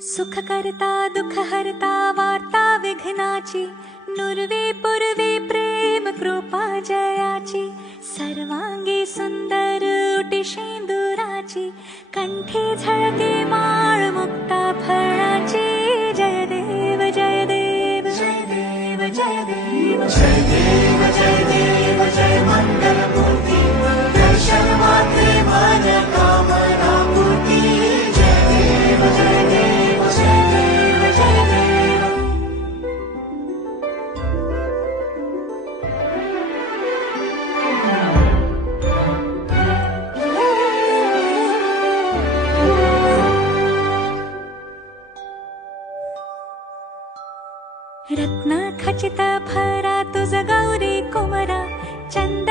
सुख करता दुःख हरता वार्ता विघ्नाची, नुरवे पुरवे प्रेम कृपा जयाची, सर्वांगी सुंदर उटी शेंदुराची, कंठी झळके माळ मुक्ता फळाची. जय देव जय देव जय देव जय देव जय देव जय देव जय मंगल मूर्ती, दर्शन मात्रे मन कामना पूर्ती. जय देव जय देव जय देव जय देव. रत्न खचित भरा तुझ गौरी कुमरा, चंद